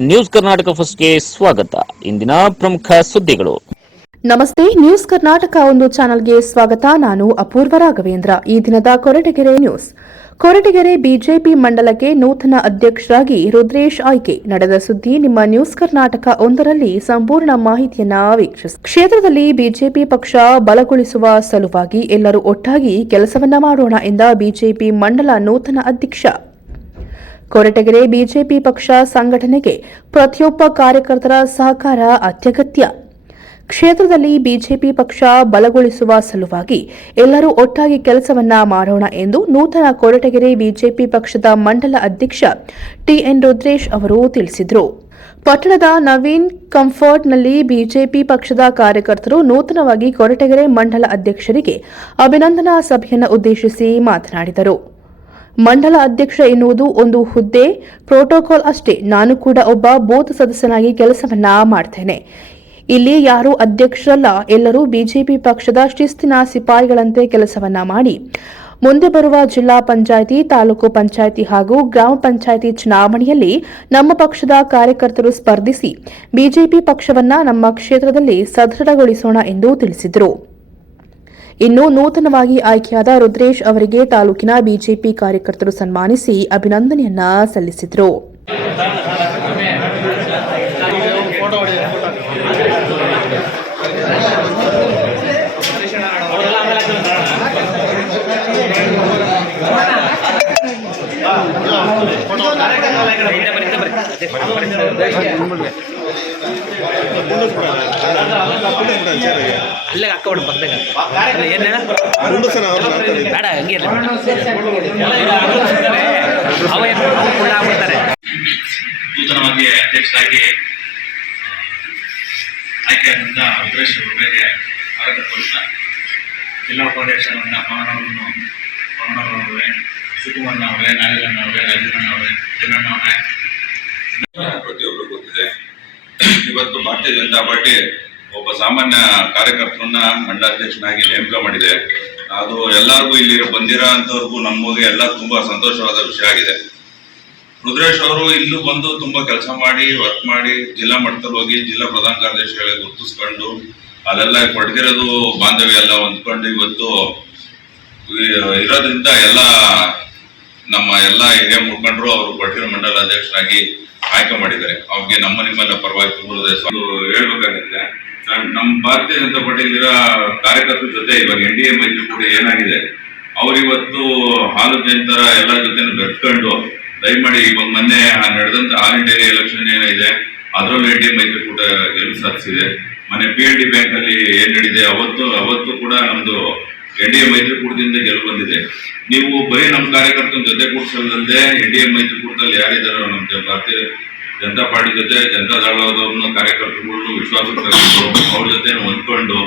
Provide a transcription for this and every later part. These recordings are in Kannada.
ನ್ಯೂಸ್ ಕರ್ನಾಟಕ ಫಸ್ಟ್ಗೆ ಸ್ವಾಗತ. ಇಂದಿನ ಪ್ರಮುಖ ಸುದ್ದಿಗಳು. ನಮಸ್ತೆ, ನ್ಯೂಸ್ ಕರ್ನಾಟಕ ಒಂದು ಚಾನೆಲ್ಗೆ ಸ್ವಾಗತ. ನಾನು ಅಪೂರ್ವ ರಾಘವೇಂದ್ರ. ಈ ದಿನದ ಕೊರಟಗೆರೆ ನ್ಯೂಸ್. ಕೊರಟಗೆರೆ ಬಿಜೆಪಿ ಮಂಡಲಕ್ಕೆ ನೂತನ ಅಧ್ಯಕ್ಷರಾಗಿ ರುದ್ರೇಶ್ ಆಯ್ಕೆ. ನಡೆದ ಸುದ್ದಿ ನಿಮ್ಮ ನ್ಯೂಸ್ ಕರ್ನಾಟಕ ಒಂದರಲ್ಲಿ ಸಂಪೂರ್ಣ ಮಾಹಿತಿಯನ್ನ ವೀಕ್ಷಿಸಿ. ಕ್ಷೇತ್ರದಲ್ಲಿ ಬಿಜೆಪಿ ಪಕ್ಷ ಬಲಗೊಳಿಸುವ ಸಲುವಾಗಿ ಎಲ್ಲರೂ ಒಟ್ಟಾಗಿ ಕೆಲಸವನ್ನ ಮಾಡೋಣ ಎಂದ ಬಿಜೆಪಿ ಮಂಡಲ ನೂತನ ಅಧ್ಯಕ್ಷ. ಕೊರಟಗೆರೆ ಬಿಜೆಪಿ ಪಕ್ಷ ಸಂಘಟನೆಗೆ ಪ್ರತಿಯೊಬ್ಬ ಕಾರ್ಯಕರ್ತರ ಸಹಕಾರ ಅತ್ಯಗತ್ಯ. ಕ್ಷೇತ್ರದಲ್ಲಿ ಬಿಜೆಪಿ ಪಕ್ಷ ಬಲಗೊಳಿಸುವ ಸಲುವಾಗಿ ಎಲ್ಲರೂ ಒಟ್ಟಾಗಿ ಕೆಲಸವನ್ನ ಮಾಡೋಣ ಎಂದು ನೂತನ ಕೊರಟಗೆರೆ ಬಿಜೆಪಿ ಪಕ್ಷದ ಮಂಡಲ ಅಧ್ಯಕ್ಷ ಟಿಎನ್ ರುದ್ರೇಶ್ ಅವರು ತಿಳಿಸಿದರು. ಪಟ್ಟಣದ ನವೀನ್ ಕಂಫರ್ಟ್ನಲ್ಲಿ ಬಿಜೆಪಿ ಪಕ್ಷದ ಕಾರ್ಯಕರ್ತರು ನೂತನವಾಗಿ ಕೊರಟಗೆರೆ ಮಂಡಲ ಅಧ್ಯಕ್ಷರಿಗೆ ಅಭಿನಂದನಾ ಸಭೆಯನ್ನು ಉದ್ದೇಶಿಸಿ ಮಾತನಾಡಿದರು. ಮಂಡಲ ಅಧ್ಯಕ್ಷ ಎನ್ನುವುದು ಒಂದು ಹುದ್ದೆ. ಪ್ರೋಟೋಕಾಲ್ ಅಷ್ಟೇ. ನಾನು ಕೂಡ ಒಬ್ಬ ಬೂತ್ ಸದಸ್ಯನಾಗಿ ಕೆಲಸವನ್ನ ಮಾಡ್ತೇನೆ. ಇಲ್ಲಿ ಯಾರೂ ಅಧ್ಯಕ್ಷರಲ್ಲ, ಎಲ್ಲರೂ ಬಿಜೆಪಿ ಪಕ್ಷದ ಶಿಸ್ತಿನ ಸಿಪಾಯಿಗಳಂತೆ ಕೆಲಸವನ್ನ ಮಾಡಿ. ಮುಂದೆ ಬರುವ ಜಿಲ್ಲಾ ಪಂಚಾಯಿತಿ, ತಾಲೂಕು ಪಂಚಾಯಿತಿ ಹಾಗೂ ಗ್ರಾಮ ಪಂಚಾಯಿತಿ ಚುನಾವಣೆಯಲ್ಲಿ ನಮ್ಮ ಪಕ್ಷದ ಕಾರ್ಯಕರ್ತರು ಸ್ಪರ್ಧಿಸಿ, ಬಿಜೆಪಿ ಪಕ್ಷವನ್ನ ನಮ್ಮ ಕ್ಷೇತ್ರದಲ್ಲಿ ಸದೃಢಗೊಳಿಸೋಣ ಎಂದು ತಿಳಿಸಿದರು. ಇನ್ನು ನೂತನವಾಗಿ ಆಯ್ಕೆಯಾದ ರುದ್ರೇಶ್ ಅವರಿಗೆ ತಾಲೂಕಿನ ಬಿಜೆಪಿ ಕಾರ್ಯಕರ್ತರು ಸನ್ಮಾನಿಸಿ ಅಭಿನಂದನೆಯನ್ನ ಸಲ್ಲಿಸಿದರು. ಅಲ್ಲೇ ಹಾಕೋಬಿಡು ಪಕ್ಕದಾಗ ಏನು ಹೇಳ ಗುಂಡುಸನ ಅವ್ರು ಮಾತಾಡಿದ್ರು. ಬೇಡ ಹಂಗೆ ಇರ್ಲಿ. ಅವ ಏನು ಕುಳ್ಳ ಆಗ್ಬಿಡ್ತಾರೆ ನೂತನವಾಗಿ ಅಧ್ಯಕ್ಷರಾಗಿ ಆಯ್ಕೆಯಾದಂಥ ರುದ್ರೇಶ್ ಅವರಿಗೆ ಸ್ವಾಗತ ಕೋರುತ್ತಾ ಜಿಲ್ಲಾ ಉಪಾಧ್ಯಕ್ಷರಾದಂಥ ಪವನವರನ್ನು ಪವನವರವರೇ ಸುಕುಮಣ್ಣ ಅವರೇ ನಾಗೇಂದ್ರಣ್ಣ ಅವರೇ ರಾಜೇಂದ್ರಣ್ಣ ಅವರೇ ಚಿನ್ನಣ್ಣ ಅವರೇ ಪ್ರತಿಯೊಬ್ಬರು ಗೊತ್ತಿದೆ ಇವತ್ತು ಭಾರತೀಯ ಜನತಾ ಪಾರ್ಟಿ ಒಬ್ಬ ಸಾಮಾನ್ಯ ಕಾರ್ಯಕರ್ತರನ್ನ ಮಂಡಲಾಧ್ಯಕ್ಷನಾಗಿ ನೇಮಕ ಮಾಡಿದೆ. ಅದು ಎಲ್ಲರಿಗೂ ಇಲ್ಲಿ ಬಂದಿರೋ ಅಂತವ್ರಿಗೂ ನಮಗೆ ಎಲ್ಲ ತುಂಬಾ ಸಂತೋಷವಾದ ವಿಷಯ ಆಗಿದೆ. ರುದ್ರೇಶ್ ಅವರು ಇಲ್ಲೂ ಬಂದು ತುಂಬಾ ಕೆಲಸ ಮಾಡಿ ವರ್ಕ್ ಮಾಡಿ, ಜಿಲ್ಲಾ ಮಟ್ಟದಲ್ಲಿ ಹೋಗಿ ಜಿಲ್ಲಾ ಪ್ರಧಾನ ಕಾರ್ಯದರ್ಶಿಗಳಿಗೆ ಗುರುತಿಸ್ಕೊಂಡು, ಅಲ್ಲೆಲ್ಲ ಕೊಡ್ಗಿರೋದು ಬಾಂಧವ್ಯ ಎಲ್ಲ ಹೊಂದ್ಕೊಂಡು ಇವತ್ತು ಇರೋದ್ರಿಂದ ಎಲ್ಲ ನಮ್ಮ ಎಲ್ಲ ಹಿರಿಯ ಮುಖಂಡರು ಅವರು ಕೊಟ್ಟಿರೋ ಮಂಡಲ ಅಧ್ಯಕ್ಷರಾಗಿ ಆಯ್ಕೆ ಮಾಡಿದ್ದಾರೆ. ಅವ್ರಿಗೆ ನಮ್ಮ ನಿಮ್ಮೆಲ್ಲ ಪರವಾಗಿ ಹೇಳ್ಬೇಕಾಗುತ್ತೆ. ನಮ್ಮ ಭಾರತೀಯ ಜನತಾ ಪಾರ್ಟಿಲಿರೋ ಕಾರ್ಯಕರ್ತರ ಜೊತೆ ಇವಾಗ ಎನ್ ಡಿ ಎ ಮೈತ್ರಿಕೂಟ ಏನಾಗಿದೆ? ಅವರಿವತ್ತು ಹಾಲು ಜಯಂತರ ಎಲ್ಲ ಜೊತೆ ಬೆರ್ತ್ಕೊಂಡು ದಯಮಾಡಿ ಇವಾಗ ಮೊನ್ನೆ ನಡೆದಂತ ಆಲ್ ಇಂಡಿಯಾ ಎಲೆಕ್ಷನ್ ಏನಿದೆ, ಅದರಲ್ಲೂ ಎನ್ ಡಿ ಎ ಮೈತ್ರಿಕೂಟ ಗೆಲುವು ಸಾಧಿಸಿದೆ. ಮೊನ್ನೆ ಪಿ ಎಲ್ ಡಿ ಬ್ಯಾಂಕ್ ಅಲ್ಲಿ ಏನ್ ನಡೆದಿದೆ ಅವತ್ತು ಅವತ್ತು ಕೂಡ ನಮ್ದು ಎನ್ ಡಿ ಎ ಮೈತ್ರಿಕೂಟದಿಂದ ಗೆಲುವು ಬಂದಿದೆ. ನೀವು ಬರೀ ನಮ್ಮ ಕಾರ್ಯಕರ್ತರ ಜೊತೆ ಕೂಡಿಸಲ್ದಂತೆ ಎನ್ ಡಿ ಎ ಮೈತ್ರಿಕೂಟದಲ್ಲಿ ಯಾರಿದ್ದಾರೋ ನಮ್ಮ ಭಾರತೀಯ ಜನತಾ ಪಾರ್ಟಿ ಜೊತೆ ಜನತಾ ದಳದವ್ರನ್ನ ಕಾರ್ಯಕರ್ತರುಗಳನ್ನು ವಿಶ್ವಾಸ ಅವ್ರ ಜೊತೆ ಹೊಂದ್ಕೊಂಡು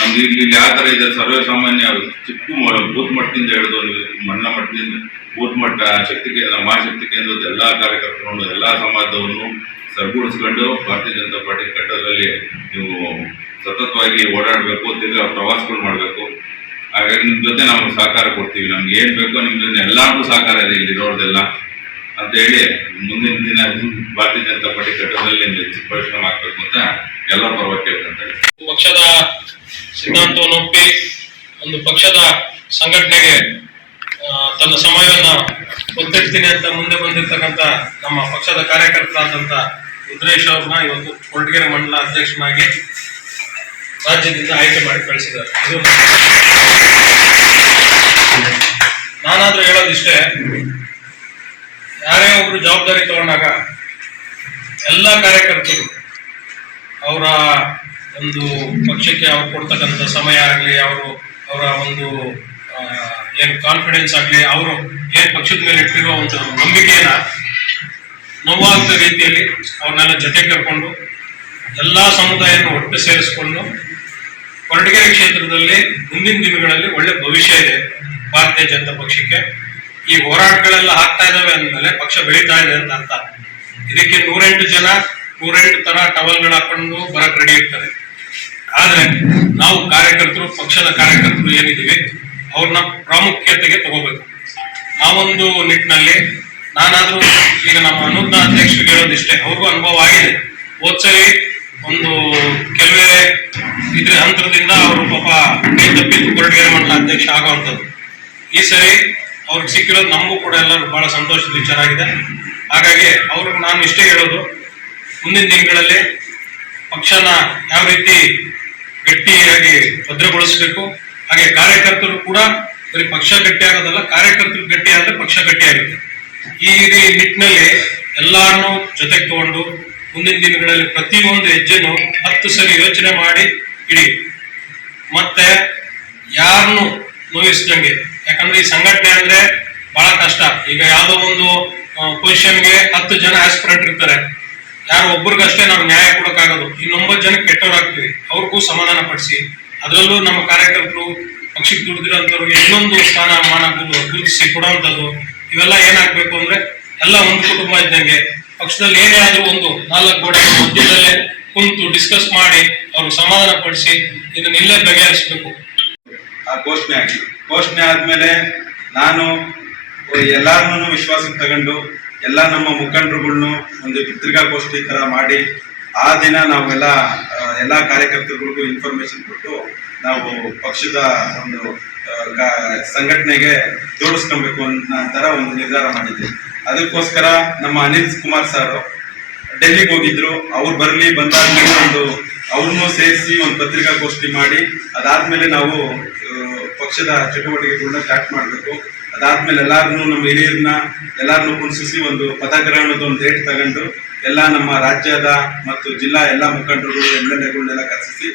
ನಮ್ಗೆ ಇಲ್ಲಿ ಇಲ್ಲಿ ಯಾವ ಥರ ಇದೆ. ಸರ್ವೇ ಸಾಮಾನ್ಯ ಚಿಕ್ಕ ಬೂತ್ ಮಟ್ಟದಿಂದ ಹಿಡಿದು ಮಣ್ಣ ಮಟ್ಟದಿಂದ ಬೂತ್ ಮಟ್ಟ, ಶಕ್ತಿ ಕೇಂದ್ರ, ಮಹಾಶಕ್ತಿ ಕೇಂದ್ರದ ಎಲ್ಲ ಕಾರ್ಯಕರ್ತರನ್ನು, ಎಲ್ಲ ಸಮಾಜದವನ್ನು ಸರಿಗೂಡಿಸ್ಕೊಂಡು ಭಾರತೀಯ ಜನತಾ ಪಾರ್ಟಿ ಕಟ್ಟದಲ್ಲಿ ನೀವು ಸತತವಾಗಿ ಓಡಾಡಬೇಕು, ತಿರ್ಗಾ ಪ್ರವಾಸಗಳು ಮಾಡಬೇಕು. ಹಾಗಾಗಿ ನಿಮ್ಮ ಜೊತೆ ನಾವು ಸಹಕಾರ ಕೊಡ್ತೀವಿ. ನಮ್ಗೆ ಏನ್ ಬೇಕೋ ನಿಮ್ಮ ಜೊತೆ ಎಲ್ಲರಿಗೂ ಸಹಕಾರ ಇದೆ ಇಲ್ಲಿರೋರ್ದೆಲ್ಲ ಅಂತ ಹೇಳಿ ಮುಂದಿನ ದಿನ ಭಾರತೀಯ ಜನತಾ ಪಾರ್ಟಿ ಕಟ್ಟದಲ್ಲಿ ಹೆಚ್ಚು ಪರಿಶ್ರಮ ಆಗ್ಬೇಕು ಅಂತ ಎಲ್ಲ ಪರವಾಗಿ ಕೇಳ್ಕೊಂತಾರೆ ಪಕ್ಷದ ಸಿದ್ಧಾಂತವನ್ನು ಒಪ್ಪಿ, ಒಂದು ಪಕ್ಷದ ಸಂಘಟನೆಗೆ ತನ್ನ ಸಮಯವನ್ನ ಒತ್ತಿಡ್ತೀನಿ ಅಂತ ಮುಂದೆ ಬಂದಿರ್ತಕ್ಕಂಥ ನಮ್ಮ ಪಕ್ಷದ ಕಾರ್ಯಕರ್ತರಾದಂಥ ರುದ್ರೇಶ್ ಅವ್ರನ್ನ ಇವತ್ತು ಕೊರಟಗೆರೆ ಮಂಡಲ ಅಧ್ಯಕ್ಷನಾಗಿ ರಾಜ್ಯದಿಂದ ಆಯ್ಕೆ ಮಾಡಿ ಕಳಿಸಿದ್ದಾರೆ. ಇದು ನಾನಾದ್ರೂ ಹೇಳೋದಿಷ್ಟೇ ಯಾರೇ ಒಬ್ರು ಜವಾಬ್ದಾರಿ ತಗೊಂಡಾಗ ಎಲ್ಲ ಕಾರ್ಯಕರ್ತರು ಅವರ ಒಂದು ಪಕ್ಷಕ್ಕೆ ಅವ್ರು ಕೊಡ್ತಕ್ಕಂಥ ಸಮಯ ಆಗಲಿ, ಅವರು ಅವರ ಒಂದು ಏನು ಕಾನ್ಫಿಡೆನ್ಸ್ ಆಗಲಿ, ಅವರು ಏನು ಪಕ್ಷದ ಮೇಲೆ ಇಟ್ಟಿರೋ ಒಂದು ನಂಬಿಕೆಯನ್ನ ನೋವಾಗ್ತ ರೀತಿಯಲ್ಲಿ ಅವ್ರನ್ನೆಲ್ಲ ಜೊತೆ ಕರ್ಕೊಂಡು ಎಲ್ಲ ಸಮುದಾಯವನ್ನು ಒಟ್ಟು ಸೇರಿಸಿಕೊಂಡು ಕೊರಟಗೆರೆ ಕ್ಷೇತ್ರದಲ್ಲಿ ಮುಂದಿನ ದಿನಗಳಲ್ಲಿ ಒಳ್ಳೆ ಭವಿಷ್ಯ ಇದೆ ಭಾರತೀಯ ಜನತಾ ಪಕ್ಷಕ್ಕೆ. ಈ ಹೋರಾಟಗಳೆಲ್ಲ ಆಗ್ತಾ ಇದಾವೆ ಅಂದಮೇಲೆ ಪಕ್ಷ ಬೆಳೀತಾ ಇದೆ ಅಂತ ಅರ್ಥ. ಇದಕ್ಕೆ ನೂರೆಂಟು ಜನ, ನೂರೆಂಟು ತರ ಟವಲ್ಗಳು ಹಾಕೊಂಡು ಬರಕ್ ರೆಡಿ ಇರ್ತಾರೆ. ಆದ್ರೆ ನಾವು ಕಾರ್ಯಕರ್ತರು, ಪಕ್ಷದ ಕಾರ್ಯಕರ್ತರು ಏನಿದ್ದೀವಿ, ಅವ್ರನ್ನ ಪ್ರಾಮುಖ್ಯತೆಗೆ ತಗೋಬೇಕು. ಆ ಒಂದು ನಿಟ್ಟಿನಲ್ಲಿ ನಾನಾದ್ರೂ ಈಗ ನಮ್ಮ ಅನುದಾನ ಅಧ್ಯಕ್ಷರಿಗೆ ಹೇಳೋದಿಷ್ಟೇ, ಅವ್ರಿಗೂ ಅನುಭವ ಆಗಿದೆ. ಒಂದು ಕೆಲವೇ ಇದ್ರ ಅಂತರದಿಂದ ಅವರು ಪಾಪ ಕೈ ತಪ್ಪಿದ್ದು ಕೊರಟಗೆರೆ ಮಂಡಲ ಅಧ್ಯಕ್ಷ ಆಗುವಂಥದ್ದು. ಈ ಸರಿ ಅವ್ರಿಗೆ ಸಿಕ್ಕಿರೋದು ನಮಗೂ ಕೂಡ ಎಲ್ಲರೂ ಬಹಳ ಸಂತೋಷದ ವಿಚಾರ ಆಗಿದೆ. ಹಾಗಾಗಿ ಅವ್ರಿಗೆ ನಾನು ಇಷ್ಟೇ ಹೇಳೋದು, ಮುಂದಿನ ದಿನಗಳಲ್ಲಿ ಪಕ್ಷನ ಯಾವ ರೀತಿ ಗಟ್ಟಿಯಾಗಿ ಭದ್ರಗೊಳಿಸಬೇಕು, ಹಾಗೆ ಕಾರ್ಯಕರ್ತರು ಕೂಡ ಬರೀ ಪಕ್ಷ ಗಟ್ಟಿ ಆಗೋದಲ್ಲ ಕಾರ್ಯಕರ್ತರು ಗಟ್ಟಿ ಪಕ್ಷ ಗಟ್ಟಿ ಆಗುತ್ತೆ ಈ ನಿಟ್ಟಿನಲ್ಲಿ ಎಲ್ಲಾರನ್ನೂ ಜೊತೆಗೆ ತಗೊಂಡು ಮುಂದಿನ ದಿನಗಳಲ್ಲಿ ಪ್ರತಿಯೊಂದು ಹೆಜ್ಜೆನೂ ಹತ್ತು ಸರಿ ಯೋಚನೆ ಮಾಡಿ ಇಡಿ. ಮತ್ತೆ ಯಾರನ್ನು ನೋಯಿಸ್ದಂಗೆ ಯಾಕಂದ್ರೆ ಈ ಸಂಘಟನೆ ಅಂದ್ರೆ ಬಹಳ ಕಷ್ಟ. ಈಗ ಯಾವುದೋ ಒಂದು ಪೊಸಿಷನ್ಗೆ ಹತ್ತು ಜನ ಆಸ್ಪಿರೆಂಟ್ ಇರ್ತಾರೆ. ಯಾರು ಒಬ್ರಿಗಷ್ಟೇ ನಾವು ನ್ಯಾಯ ಕೊಡೋಕ್ಕಾಗೋದು. ಇನ್ನೊಂಬತ್ತು ಜನ ಕೆಟ್ಟವರಾಗ್ತೀವಿ. ಅವ್ರಿಗೂ ಸಮಾಧಾನ ಪಡಿಸಿ. ಅದರಲ್ಲೂ ನಮ್ಮ ಕಾರ್ಯಕರ್ತರು, ಪಕ್ಷಕ್ಕೆ ದುಡಿದಿರೋ ಇನ್ನೊಂದು ಸ್ಥಾನಮಾನ ಗು- ಗುರುತಿಸಿ ಕೊಡೋವಂಥದ್ದು ಇವೆಲ್ಲ ಏನಾಗ್ಬೇಕು ಅಂದ್ರೆ ಎಲ್ಲ ಒಂದು ಕುಟುಂಬ ಇದ್ದಂಗೆ. ಪಕ್ಷದಲ್ಲಿ ಏನೇ ಆದ್ರೂ ಒಂದು ನಾಲ್ಕು ಗೋಡೆ, ಮಧ್ಯದಲ್ಲೇ ಕುಂತು ಡಿಸ್ಕಸ್ ಮಾಡಿ ಅವ್ರಿಗೆ ಸಮಾಧಾನ ಪಡಿಸಿ ಇದನ್ನ ಇಲ್ಲೇ ಬಗೆಹರಿಸಬೇಕು. ಆ ಘೋಷಣೆ ಆಗಿ ಘೋಷಣೆ ಆದ್ಮೇಲೆ ನಾನು ಎಲ್ಲಾರನ್ನೂ ವಿಶ್ವಾಸಕ್ಕೆ ತಗೊಂಡು, ಎಲ್ಲ ನಮ್ಮ ಮುಖಂಡರುಗಳನ್ನು ಒಂದು ಪತ್ರಿಕಾಗೋಷ್ಠಿ ತರ ಮಾಡಿ, ಆ ದಿನ ನಾವೆಲ್ಲ ಎಲ್ಲ ಕಾರ್ಯಕರ್ತರುಗಳಿಗೂ ಇನ್ಫಾರ್ಮೇಶನ್ ಕೊಟ್ಟು ನಾವು ಪಕ್ಷದ ಒಂದು ಸಂಘಟನೆಗೆ ಜೋಡಿಸ್ಕೊಬೇಕು ತರ ಒಂದು ನಿರ್ಧಾರ ಮಾಡಿದ್ವಿ. ಅದಕ್ಕೋಸ್ಕರ ನಮ್ಮ ಅನಿಲ್ ಕುಮಾರ್ ಸರ್ ಡೆಲ್ಲಿಗೆ ಹೋಗಿದ್ರು, ಅವ್ರು ಬರ್ಲಿ, ಬಂದಾದ್ಮೇಲೆ ಒಂದು ಅವ್ರನ್ನೂ ಸೇರಿಸಿ ಒಂದು ಪತ್ರಿಕಾಗೋಷ್ಠಿ ಮಾಡಿ, ಅದಾದ್ಮೇಲೆ ನಾವು ಪಕ್ಷದ ಚಟುವಟಿಕೆಗಳನ್ನ ಸ್ಟಾರ್ಟ್ ಮಾಡಬೇಕು. ಅದಾದ್ಮೇಲೆ ಎಲ್ಲಾರನ್ನೂ ನಮ್ಮ ಹಿರಿಯರನ್ನ ಎಲ್ಲಾರನ್ನೂ ಕುಣಿಸಿ ಒಂದು ಪದಗ್ರಹಣದ ಒಂದು ಡೇಟ್ ತಗೊಂಡು, ಎಲ್ಲ ನಮ್ಮ ರಾಜ್ಯದ ಮತ್ತು ಜಿಲ್ಲಾ ಎಲ್ಲ ಮುಖಂಡರು ಎಂ ಎಲ್ ಎಗಳನ್ನೆಲ್ಲ ಕರೆಸಿ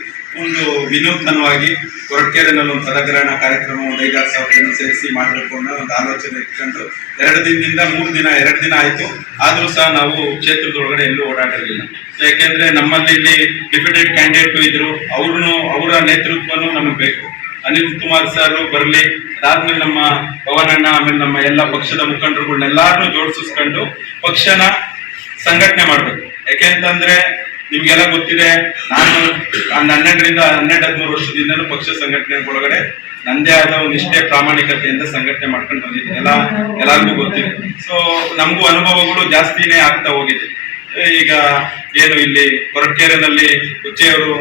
ಒಂದು ವಿನೂತನವಾಗಿ ಕೊರಟಗೆರೆನಲ್ಲಿ ಒಂದು ಪದಗ್ರಹಣ ಕಾರ್ಯಕ್ರಮ ಒಂದು ಐದಾರು ಸಾವಿರ ಸೇರಿಸಿ ಮಾಡಬೇಕು ಒಂದು ಆಲೋಚನೆ ಇಟ್ಕೊಂಡು ಎರಡು ದಿನದಿಂದ ಮೂರು ದಿನ, ಎರಡು ದಿನ ಆಯಿತು. ಆದರೂ ಸಹ ನಾವು ಕ್ಷೇತ್ರದೊಳಗಡೆ ಎಲ್ಲೂ ಓಡಾಡಿರಲಿಲ್ಲ ಯಾಕೆಂದ್ರೆ ನಮ್ಮಲ್ಲಿ ಇಲ್ಲಿ ಡಿಪ್ಯೂಟೆಡ್ ಕ್ಯಾಂಡಿಡೇಟ್ ಇದ್ರು. ಅವ್ರನ್ನು ಅವರ ನೇತೃತ್ವನೂ ನಮಗೆ ಬೇಕು. ಅನಿಲ್ ಕುಮಾರ್ ಸರ್ ಬರಲಿ, ಅದಾದ್ಮೇಲೆ ನಮ್ಮ ಪವನಣ್ಣ ಆಮೇಲೆ ನಮ್ಮ ಎಲ್ಲ ಪಕ್ಷದ ಮುಖಂಡರುಗಳನ್ನೆಲ್ಲಾರನ್ನೂ ಜೋಡಿಸ್ಕೊಂಡು ಪಕ್ಷನ ಸಂಘಟನೆ ಮಾಡಬೇಕು. ಯಾಕೆಂತಂದ್ರೆ ನಿಮ್ಗೆಲ್ಲ ಗೊತ್ತಿದೆ, ನಾನು ಒಂದು ಹನ್ನೆರಡರಿಂದ ಹನ್ನೆರಡು, ಹದಿಮೂರು ವರ್ಷದಿಂದಲೂ ಪಕ್ಷ ಸಂಘಟನೆ ಒಳಗಡೆ ನಂದೇ ಆದ ಒಂದು ನಿಷ್ಠೆ, ಪ್ರಾಮಾಣಿಕತೆಯಿಂದ ಸಂಘಟನೆ ಮಾಡ್ಕೊಂಡು ಬಂದಿದ್ದೀನಿ. ಎಲ್ಲ, ಎಲ್ಲರಿಗೂ ಗೊತ್ತಿದೆ. ಸೊ ನಮಗೂ ಅನುಭವಗಳು ಜಾಸ್ತಿನೇ ಆಗ್ತಾ ಹೋಗಿದೆ. ಈಗ ಏನು ಇಲ್ಲಿ ಕೊರಟ್ಕೆರೆನಲ್ಲಿ ಉಚ್ಚೆಯವರು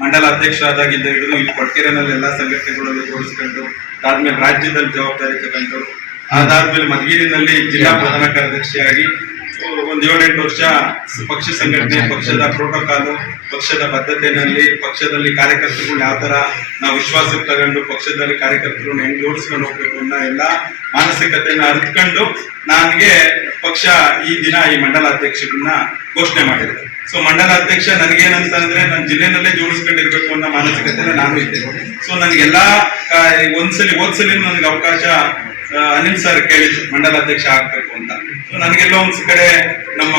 ಮಂಡಲ ಆದಾಗಿದ್ದ ಹಿಡಿದು ಇಲ್ಲಿ ಕೊರಟಗೆರೆನಲ್ಲಿ ಎಲ್ಲ ಸಂಘಟನೆಗಳಲ್ಲಿ ಜೋಡಿಸ್ಕೊಂಡು, ಅದಾದ್ಮೇಲೆ ರಾಜ್ಯದಲ್ಲಿ ಜವಾಬ್ದಾರಿ ತಗೊಂಡು ಅದಾದ್ಮೇಲೆ ಮಧುಗಿರಿನಲ್ಲಿ ಜಿಲ್ಲಾ ಪ್ರಧಾನ ಕಾರ್ಯದರ್ಶಿಯಾಗಿ ಒಂದ್ ಏಳೆಂಟು ವರ್ಷ ಪಕ್ಷ ಸಂಘಟನೆ, ಪಕ್ಷದ ಪ್ರೋಟೋಕಾಲು ಪಕ್ಷದ ಬದ್ಧತೆಯಲ್ಲಿ ಪಕ್ಷದಲ್ಲಿ ಕಾರ್ಯಕರ್ತರು ಯಾವ ತರ ನಾವು ವಿಶ್ವಾಸಕ್ಕೆ ತಗೊಂಡು ಪಕ್ಷದಲ್ಲಿ ಕಾರ್ಯಕರ್ತರು ಹೆಂಗ್ ಜೋಡಿಸ್ಕೊಂಡು ಹೋಗ್ಬೇಕು ಅನ್ನೋ ಎಲ್ಲ ಮಾನಸಿಕತೆಯನ್ನ ಅರಿತ್ಕೊಂಡು ನನಗೆ ಪಕ್ಷ ಈ ದಿನ ಈ ಮಂಡಲ ಅಧ್ಯಕ್ಷರನ್ನ ಘೋಷಣೆ ಮಾಡಿದೆ. ಸೊ ಮಂಡಲ ಅಧ್ಯಕ್ಷ ನನಗೇನಂತ ಅಂದ್ರೆ ನನ್ನ ಜಿಲ್ಲೆನಲ್ಲೇ ಜೋಡಿಸ್ಕೊಂಡಿರ್ಬೇಕು ಅನ್ನೋ ಮಾನಸಿಕತೆ ನಾನು ಇದ್ದೆ ಸೊ ನನ್ಗೆಲ್ಲಾ ಒಂದ್ಸಲಿ ಹೋದ್ಸಲಿ ನನಗೆ ಅವಕಾಶ ಅನಿಲ್ ಸರ್ ಕೇಳಿದ್ರು ಮಂಡಲ ಅಧ್ಯಕ್ಷ ಆಗ್ಬೇಕು ಅಂತ. ನನಗೆಲ್ಲೋ ಒಂದ್ ಕಡೆ ನಮ್ಮ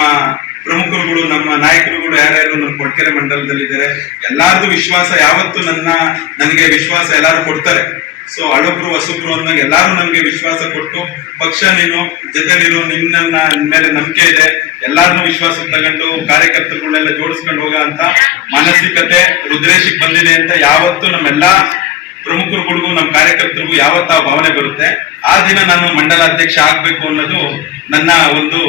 ಪ್ರಮುಖರುಗಳು, ನಮ್ಮ ನಾಯಕರುಗಳು ಯಾರ್ಯಾರು ನಮ್ಮ ಕೊಡ್ಕೆರೆ ಮಂಡಲದಲ್ಲಿದ್ದಾರೆ, ಎಲ್ಲಾರ್ದು ವಿಶ್ವಾಸ ಯಾವತ್ತು ನನ್ನ, ನನಗೆ ವಿಶ್ವಾಸ ಎಲ್ಲಾರು ಕೊಡ್ತಾರೆ. ಸೊ ಹಳಬ್ರು ಹೊಸಬ್ರು ಅಂದಾಗ ಎಲ್ಲಾರು ನನ್ಗೆ ವಿಶ್ವಾಸ ಕೊಟ್ಟು, ಪಕ್ಷ ನೀನು ಜೊತೆಲಿರು ನಿನ್ನ ನಿನ್ ಮೇಲೆ ನಂಬಿಕೆ ಇದೆ ಎಲ್ಲಾರನ್ನು ವಿಶ್ವಾಸ ತಗೊಂಡು ಕಾರ್ಯಕರ್ತರುಗಳನ್ನೆಲ್ಲ ಜೋಡಿಸ್ಕೊಂಡು ಹೋಗ ಅಂತ ಮಾನಸಿಕತೆ, ರುದ್ರೇಶಿಗೆ ಬಂದಿದೆ ಅಂತ ಯಾವತ್ತು ನಮ್ಮೆಲ್ಲಾ ಪ್ರಮುಖರುಗಳಿಗೂ ನಮ್ಮ ಕಾರ್ಯಕರ್ತರಿಗೂ ಯಾವತ್ತ ಭಾವನೆ ಬರುತ್ತೆ. ಆ ದಿನ ನಾನು ಮಂಡಲ ಅಧ್ಯಕ್ಷ ಆಗ್ಬೇಕು ಅನ್ನೋದು ನನ್ನ ಒಂದು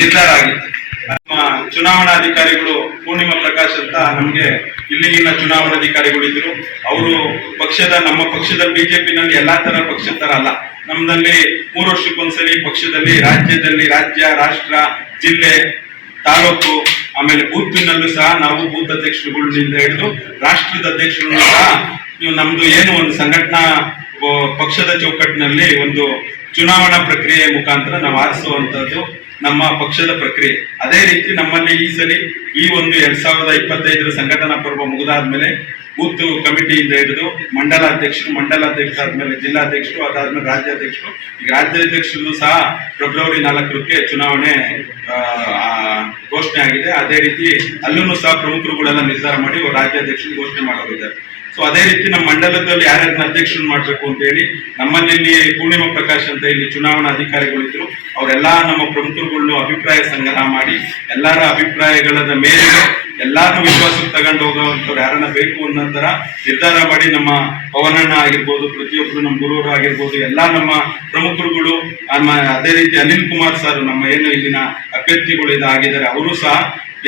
ನಿರ್ಧಾರ ಆಗಿತ್ತು. ನಮ್ಮ ಚುನಾವಣಾಧಿಕಾರಿಗಳು ಪೂರ್ಣಿಮಾ ಪ್ರಕಾಶ್ ಅಂತ ನಮ್ಗೆ ಇಲ್ಲಿಗಿನ ಚುನಾವಣಾಧಿಕಾರಿಗಳು ಇದ್ರು ಅವರು ಪಕ್ಷದ, ನಮ್ಮ ಪಕ್ಷದ ಬಿಜೆಪಿನಲ್ಲಿ ಎಲ್ಲಾ ತರ ಪಕ್ಷ ತರ ಅಲ್ಲ. ನಮ್ದಲ್ಲಿ ಮೂರು ವರ್ಷಕ್ಕೊಂದ್ಸರಿ ಪಕ್ಷದಲ್ಲಿ, ರಾಜ್ಯದಲ್ಲಿ ರಾಜ್ಯ, ರಾಷ್ಟ್ರ, ಜಿಲ್ಲೆ, ತಾಲೂಕು, ಆಮೇಲೆ ಬೂತ್ನಲ್ಲೂ ಸಹ ನಾವು ಬೂತ್ ಅಧ್ಯಕ್ಷರುಗಳಿಂದ ಹಿಡಿದು ರಾಷ್ಟ್ರದ ಅಧ್ಯಕ್ಷರು ಸಹ ನೀವು ನಮ್ದು ಏನು ಒಂದು ಸಂಘಟನಾ ಪಕ್ಷದ ಚೌಕಟ್ಟಿನಲ್ಲಿ ಒಂದು ಚುನಾವಣಾ ಪ್ರಕ್ರಿಯೆ ಮುಖಾಂತರ ನಾವು ಆರಿಸುವಂತದ್ದು ನಮ್ಮ ಪಕ್ಷದ ಪ್ರಕ್ರಿಯೆ. ಅದೇ ರೀತಿ ನಮ್ಮಲ್ಲಿ ಈ ಸಲಿ ಈ ಒಂದು ಎರಡ್ ಸಾವಿರದ ಇಪ್ಪತ್ತೈದರ ಸಂಘಟನಾ ಪರ್ವ ಮುಗಿದಾದ್ಮೇಲೆ ಬೂತ್ ಕಮಿಟಿಯಿಂದ ಹಿಡಿದು ಮಂಡಲ ಅಧ್ಯಕ್ಷರು ಮಂಡಲ ಆದ್ಮೇಲೆ ಜಿಲ್ಲಾಧ್ಯಕ್ಷರು, ಅದಾದ್ಮೇಲೆ ರಾಜ್ಯಾಧ್ಯಕ್ಷರು, ಈಗ ರಾಜ್ಯಾಧ್ಯಕ್ಷರು ಸಹ ಫೆಬ್ರವರಿ ನಾಲ್ಕರಕ್ಕೆ ಚುನಾವಣೆ ಘೋಷಣೆ ಆಗಿದೆ. ಅದೇ ರೀತಿ ಅಲ್ಲೂ ಸಹ ಪ್ರಮುಖರುಗಳೆಲ್ಲ ನಿರ್ಧಾರ ಮಾಡಿ ರಾಜ್ಯಾಧ್ಯಕ್ಷರು ಘೋಷಣೆ ಮಾಡೋರಿದ್ದಾರೆ. ಸೊ ಅದೇ ರೀತಿ ನಮ್ಮ ಮಂಡಲದಲ್ಲಿ ಯಾರ್ಯಾರನ್ನ ಅಧ್ಯಕ್ಷರು ಮಾಡಬೇಕು ಅಂತ ಹೇಳಿ ನಮ್ಮಲ್ಲಿ ಇಲ್ಲಿ ಪೂರ್ಣಿಮಾ ಪ್ರಕಾಶ್ ಅಂತ ಇಲ್ಲಿ ಚುನಾವಣಾ ಅಧಿಕಾರಿಗಳಿದ್ರು ಅವರೆಲ್ಲ ನಮ್ಮ ಪ್ರಮುಖರುಗಳನ್ನು ಅಭಿಪ್ರಾಯ ಸಂಗ್ರಹ ಮಾಡಿ, ಎಲ್ಲರ ಅಭಿಪ್ರಾಯಗಳ ಮೇರೆಗೆ ಎಲ್ಲಾರು ವಿಶ್ವಾಸಕ್ಕೆ ತಗೊಂಡು ಹೋಗುವಂಥವ್ರು ಯಾರನ್ನ ಬೇಕು ಅನ್ನೋ ತರ ನಿರ್ಧಾರ ಮಾಡಿ ನಮ್ಮ ಪವನಣ್ಣ ಆಗಿರ್ಬೋದು ಪ್ರತಿಯೊಬ್ಬರು ನಮ್ಮ ಗುರುವರು ಆಗಿರ್ಬೋದು, ಎಲ್ಲಾ ನಮ್ಮ ಪ್ರಮುಖರುಗಳು ಅದೇ ರೀತಿ ಅನಿಲ್ ಕುಮಾರ್ ಸರ್ ನಮ್ಮ ಏನು ಇಲ್ಲಿನ ಅಭ್ಯರ್ಥಿಗಳು ಇದಾಗಿದ್ದಾರೆ, ಅವರು ಸಹ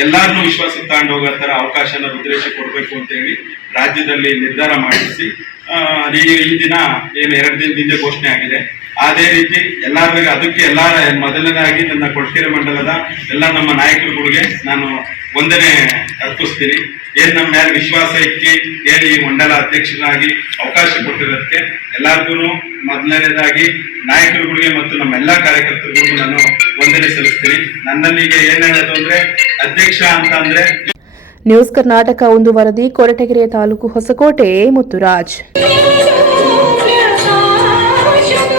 ಎಲ್ಲಾರನ್ನೂ ವಿಶ್ವಾಸಕ್ಕೆ ತಗೊಂಡು ಹೋಗೋ ತರ ಅವಕಾಶನ ರುದ್ರೇಶ ಕೊಡಬೇಕು ಅಂತ ಹೇಳಿ ರಾಜ್ಯದಲ್ಲಿ ನಿರ್ಧಾರ ಮಾಡಿಸಿ ಈ ದಿನ ಏನು ಎರಡು ದಿನದಿಂದ ಘೋಷಣೆ ಆಗಿದೆ. ಅದೇ ರೀತಿ ಎಲ್ಲರಿಗೂ ಅದಕ್ಕೆ ಎಲ್ಲ ಮೊದಲನೇದಾಗಿ ನನ್ನ ಕೊಡ್ಕೆರೆ ಮಂಡಲದ ಎಲ್ಲ ನಮ್ಮ ನಾಯಕರುಗಳಿಗೆ ನಾನು ಒಂದನೇ ಅರ್ಪಿಸ್ತೀನಿ. ಏನ್ ನಮ್ಮ ಮೇಲೆ ವಿಶ್ವಾಸ ಇಕ್ಕಿ, ಏನು ಈ ಮಂಡಲ ಅಧ್ಯಕ್ಷರಾಗಿ ಅವಕಾಶ ಕೊಟ್ಟಿರೋದಕ್ಕೆ ಎಲ್ಲರಿಗೂ ಮೊದಲನೇದಾಗಿ ನಾಯಕರುಗಳಿಗೆ ಮತ್ತು ನಮ್ಮ ಎಲ್ಲಾ ಕಾರ್ಯಕರ್ತರಿಗೂ ನಾನು ವಂದನೆ ಸಲ್ಲಿಸ್ತೀನಿ. ನನ್ನಲ್ಲಿ ಈಗ ಏನ್ ಹೇಳೋದು ಅಂದ್ರೆ ಅಧ್ಯಕ್ಷ ಅಂತ ಅಂದ್ರೆ ನ್ಯೂಸ್ ಕರ್ನಾಟಕ ಒಂದು ವರದಿ ಕೊರಟಗೆರೆ ತಾಲೂಕು ಹೊಸಕೋಟೆ ಮುತ್ತುರಾಜ್. ಶಕ್ತಿ